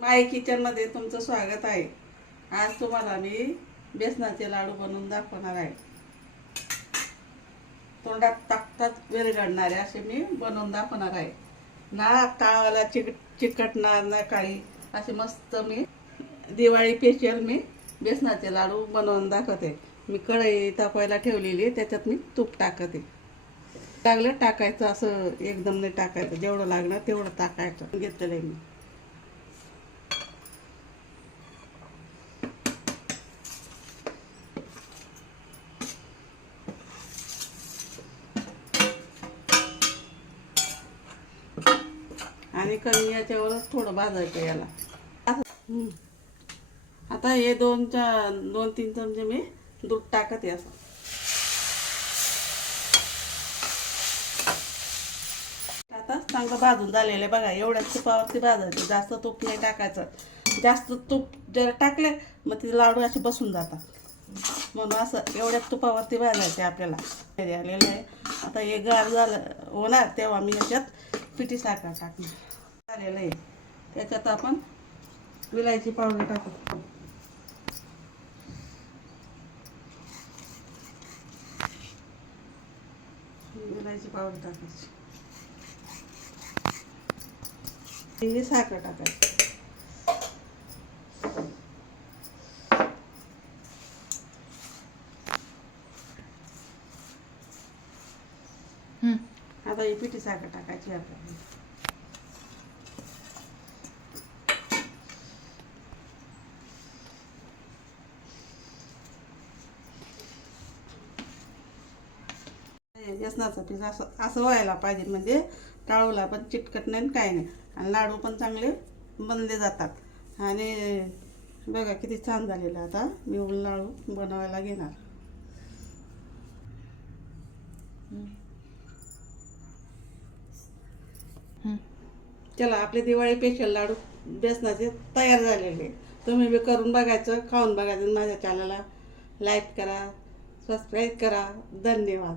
माई किचनमध्ये तुमचं स्वागत आहे. आज तुम्हाला मी बेसनाचे लाडू बनवून दाखवणार आहे. तोंडात टाकतात विरघळणारे असे मी बनवून दाखवणार आहे. ना टाळाला चिकटणार ना काही, असे मस्त मी दिवाळी स्पेशल मी बेसनाचे लाडू बनवून दाखवते. मी कढई तापवायला ठेवलेली, त्याच्यात मी तूप टाकते. लागलं टाकायचं, असं एकदम नाही टाकायचं, जेवढं लागणार तेवढं टाकायचं. घेतलेलं आहे मी. आणि कमी याच्यावरच थोडं भाजायचं याला. आता हे दोन तीन चमचे मी दूध टाकते. असं आता चांगलं भाजून झालेलं आहे बघा. एवढ्याच तुपावरती भाजायचं, जास्त तूप नाही टाकायचं. जास्त तूप जर टाकले मग ते लाडू असे बसून जातात, म्हणून असं एवढ्याच तुपावरती भाजायचे आपल्याला. आलेलं आहे. आता हे गार झालं होणार तेव्हा मी याच्यात पिठी साखर टाकणार. झालेलं आहे. त्याच्यात आपण विलायची पावडर टाकू. विलायची पावडर टाकायची. ही साखर टाकायची. आता ही पिठी साखर टाकायची आपल्याला. बेसनाचं पीठ असं व्हायला पाहिजे, म्हणजे टाळूला पण चिटकत नाही काय नाही, आणि लाडू पण चांगले बनले जातात. आणि बघा किती छान झालेलं. आता मी लाडू बनवायला घेणार. चला, आपले दिवाळी स्पेशल लाडू बेसनाचे तयार झालेले. तुम्ही बी करून बघायचं, खाऊन बघायचं. माझ्या चॅनलला लाईक करा, सबस्क्राईब करा. धन्यवाद.